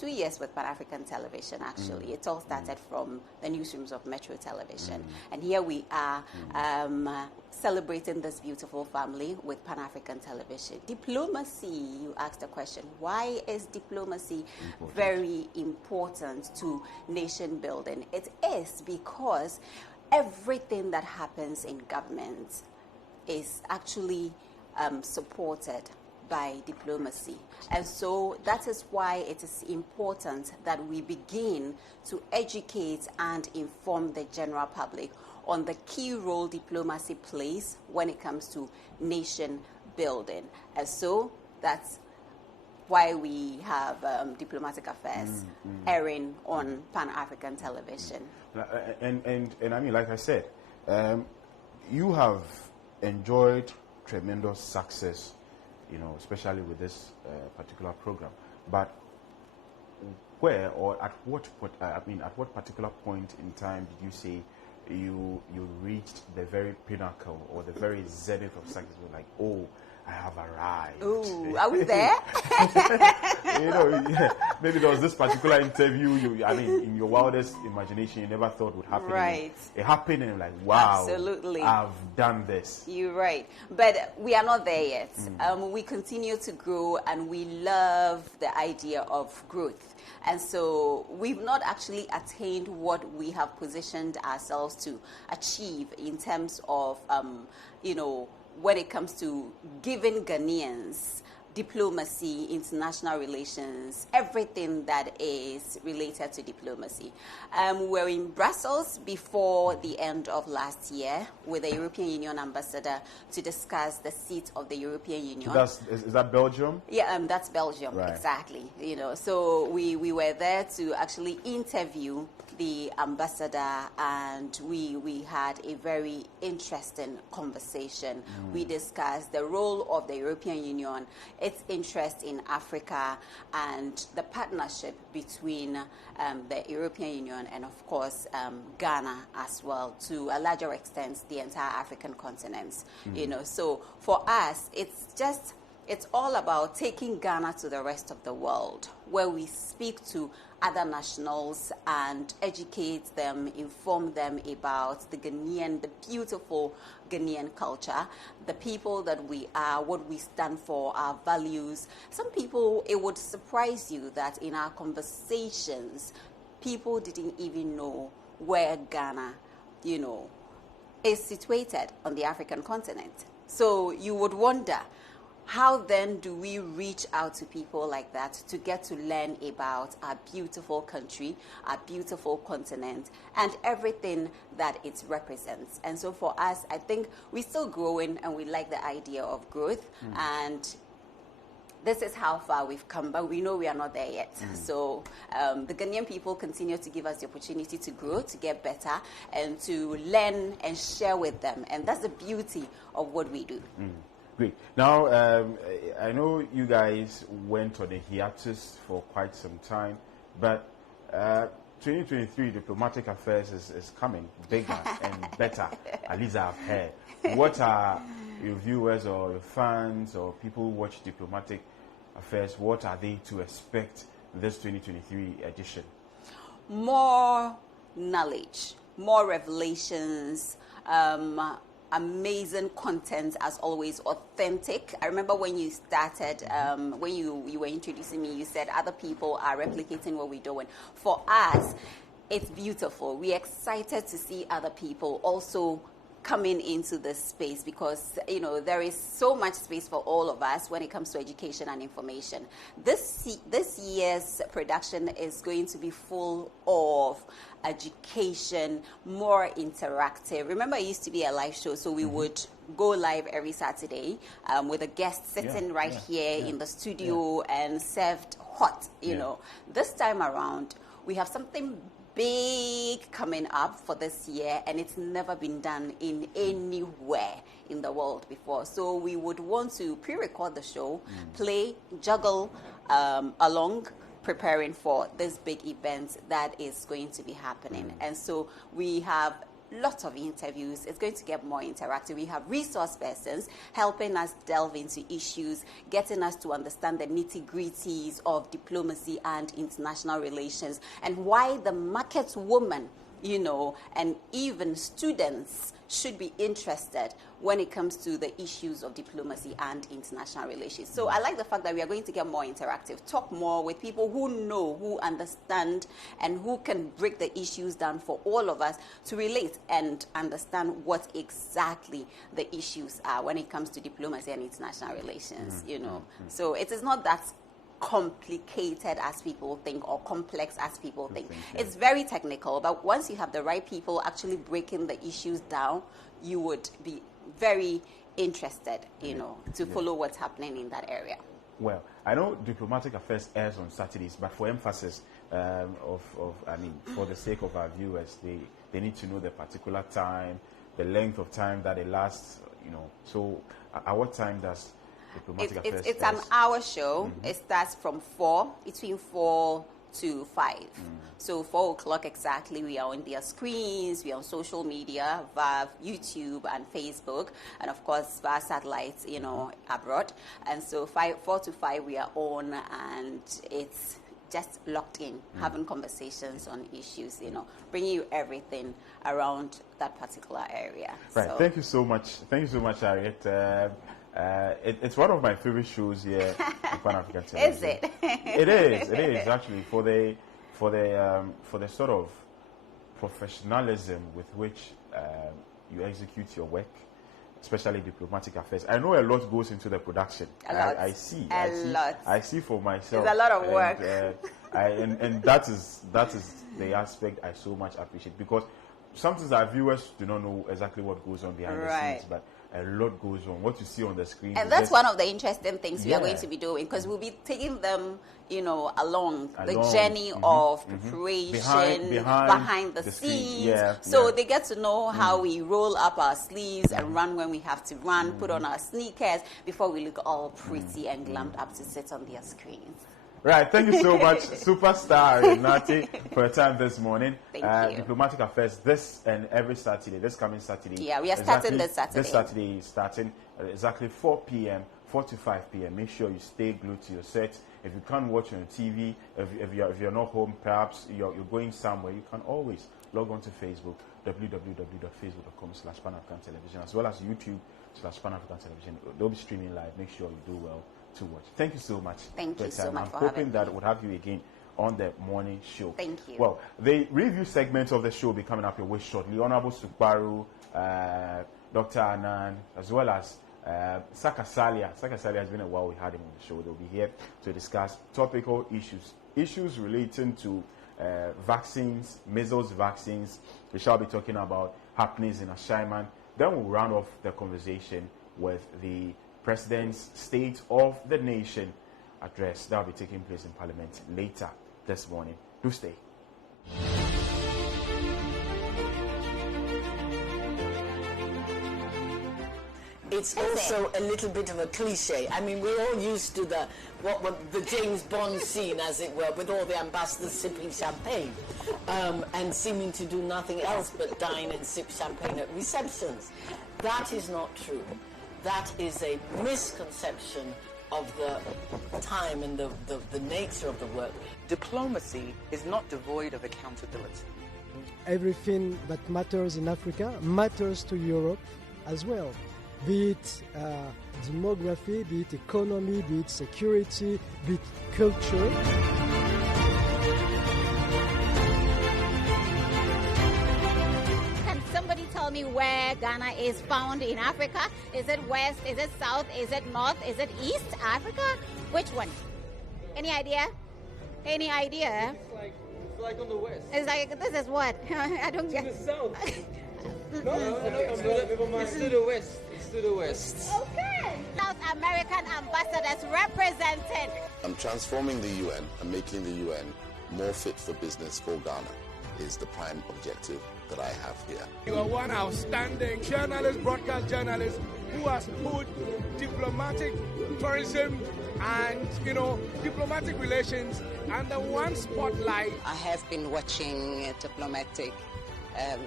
2 years with Pan-African Television, actually. It all started from the newsrooms of Metro Television. And here we are celebrating this beautiful family with Pan-African Television. Diplomacy, you asked the question. Why is diplomacy very important to nation building? It is because everything that happens in government is actually supported by diplomacy. And so that is why it is important that we begin to educate and inform the general public on the key role diplomacy plays when it comes to nation building. And so that's why we have diplomatic affairs airing on Pan-African Television. And I mean, like I said, you have enjoyed tremendous success, you know, especially with this particular program. But where or at what particular point in time did you say you reached the very pinnacle or the very zenith of success? You're like, oh, I have arrived. Ooh, are we there? You know, yeah, maybe there was this particular interview in your wildest imagination you never thought would happen. Right. It happened and you're like, wow, absolutely, I've done this. You're right. But we are not there yet. We continue to grow and we love the idea of growth. And so we've not actually attained what we have positioned ourselves to achieve in terms of, when it comes to giving Ghanaians diplomacy, international relations, everything that is related to diplomacy. We were in Brussels before the end of last year with the European Union ambassador to discuss the seat of the European Union. So is that Belgium? Yeah, that's Belgium, right. Exactly. So we were there to actually interview the ambassador, and we had a very interesting conversation. We discussed the role of the European Union, its interest in Africa, and the partnership between the European Union and, of course, Ghana as well, to a larger extent, the entire African continent. So for us, it's all about taking Ghana to the rest of the world, where we speak to other nationals and educate them, inform them about the beautiful Ghanaian culture, the people that we are, what we stand for, our values. Some people, it would surprise you that in our conversations, people didn't even know where Ghana, is situated on the African continent. So you would wonder, how then do we reach out to people like that to get to learn about our beautiful country, our beautiful continent, and everything that it represents? And so for us, I think we're still growing and we like the idea of growth. And this is how far we've come, but we know we are not there yet. So the Ghanaian people continue to give us the opportunity to grow, to get better, and to learn and share with them. And that's the beauty of what we do. Great. Now, I know you guys went on a hiatus for quite some time, but 2023 diplomatic affairs is coming bigger and better, at least I've heard. What are your viewers or your fans or people who watch diplomatic affairs, what are they to expect this 2023 edition? More knowledge, more revelations, amazing content, as always, authentic. I remember when you started, when you were introducing me, you said other people are replicating what we're doing. For us, it's beautiful. We're excited to see other people also coming into this space because, there is so much space for all of us when it comes to education and information. This year's production is going to be full of education, more interactive. Remember, it used to be a live show, so we would go live every Saturday with a guest sitting right here in the studio and served hot, you know. This time around, we have something big coming up for this year, and it's never been done in anywhere in the world before. So we would want to pre-record the show, play, juggle along, preparing for this big event that is going to be happening. And so we have lot of interviews. It's going to get more interactive. We have resource persons helping us delve into issues, getting us to understand the nitty-gritties of diplomacy and international relations, and why the market woman, and even students should be interested when it comes to the issues of diplomacy and international relations. So I like the fact that we are going to get more interactive, talk more with people who know, who understand, and who can break the issues down for all of us to relate and understand what exactly the issues are when it comes to diplomacy and international relations, So it is not that complicated as people think or complex as people think. It's very technical, but once you have the right people actually breaking the issues down, you would be very interested, to follow what's happening in that area. Well, I know Diplomatic Affairs airs on Saturdays, but for emphasis for the sake of our viewers, they need to know the particular time, the length of time that it lasts, So at what time does it's an hour show. It starts from between 4 to 5. So 4 o'clock exactly, we are on their screens, we are on social media, via YouTube and Facebook, and of course via satellites, abroad. And so 4 to 5 we are on, and it's just locked in, having conversations on issues, bringing you everything around that particular area. Right. So. Thank you so much, Harriet. It's one of my favorite shows here on Pan-African Television. Is it? It is actually for the sort of professionalism with which you execute your work, especially Diplomatic Affairs. I know a lot goes into the production. I see for myself. It's a lot of work. And that is the aspect I so much appreciate, because sometimes our viewers do not know exactly what goes on behind the scenes, but a lot goes on. What you see on the screen. And that's one of the interesting things we are going to be doing, because we'll be taking them, along the journey of preparation, behind the scenes. So they get to know how we roll up our sleeves and run when we have to run, put on our sneakers before we look all pretty and glammed up to sit on their screens. Right, thank you so much, superstar Harriet Nartey, for your time this morning. Thank you. Diplomatic Affairs this and every Saturday, this coming Saturday. Yeah, we are starting this Saturday. This Saturday is starting exactly 4 p.m., 4 to 5 p.m. Make sure you stay glued to your set. If you can't watch on TV, if you're not home, perhaps you're going somewhere, you can always log on to Facebook, www.facebook.com/Pan-African Television, as well as YouTube/Pan-African Television. They'll be streaming live. Make sure you do well to watch. Thank you so much. Thank you so much for having me. I'm hoping that we'll have you again on the morning show. Thank you. Well, the review segment of the show will be coming up your way shortly. Honorable Sukbaru, Dr. Anand, as well as Saka Salia. Saka Salia has been a while we had him on the show. They'll be here to discuss topical issues relating to vaccines, measles vaccines. We shall be talking about happenings in Ashaiman. Then we'll round off the conversation with the President's State of the Nation address that will be taking place in Parliament later this morning. Do stay. It's also a little bit of a cliche. I mean, we're all used to the James Bond scene, as it were, with all the ambassadors sipping champagne and seeming to do nothing else but dine and sip champagne at receptions. That is not true. That is a misconception of the time and the nature of the work. Diplomacy is not devoid of accountability. Everything that matters in Africa matters to Europe as well. Be it demography, be it economy, be it security, be it culture. Tell me where Ghana is found in Africa. Is it west? Is it south? Is it north? Is it east Africa? Which one? Any idea? Any idea? It's like on the west. It's like, this is what? I don't get. It's the south. No, it's to the west. It's to the west. Okay. South American ambassadors represented. I'm transforming the UN and making the UN more fit for business for Ghana is the prime objective that I have here. You are one outstanding journalist, broadcast journalist, who has put diplomatic tourism and, diplomatic relations under one spotlight. I have been watching Diplomatic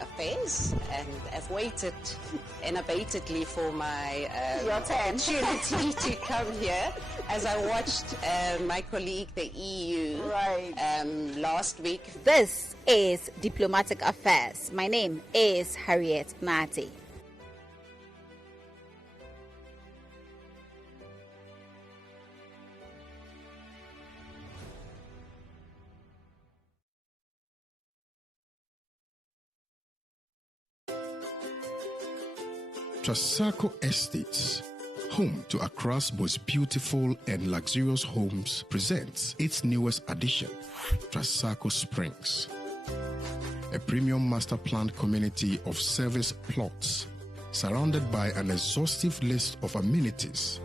Affairs, and I've waited innovatedly for my Your turn. opportunity to come here as I watched my colleague, the EU, last week. This is Diplomatic Affairs. My name is Harriet Nartey. Trasaco Estates, home to Accra's most beautiful and luxurious homes, presents its newest addition, Trasaco Springs, a premium master planned community of service plots surrounded by an exhaustive list of amenities.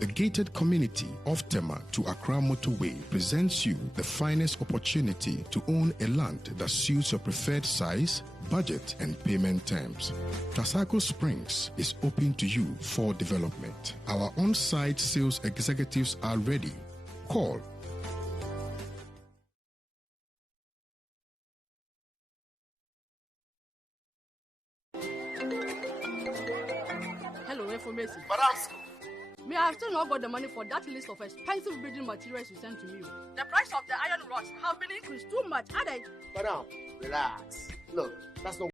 The gated community of Tema to Accra Motorway presents you the finest opportunity to own a land that suits your preferred size, budget, and payment terms. Trasaco Springs is open to you for development. Our on-site sales executives are ready. Call Hello, information. Me, I have still not got the money for that list of expensive building materials you sent to me. The price of the iron rods have been increased too much, aren't they? Madam, relax. Look, that's not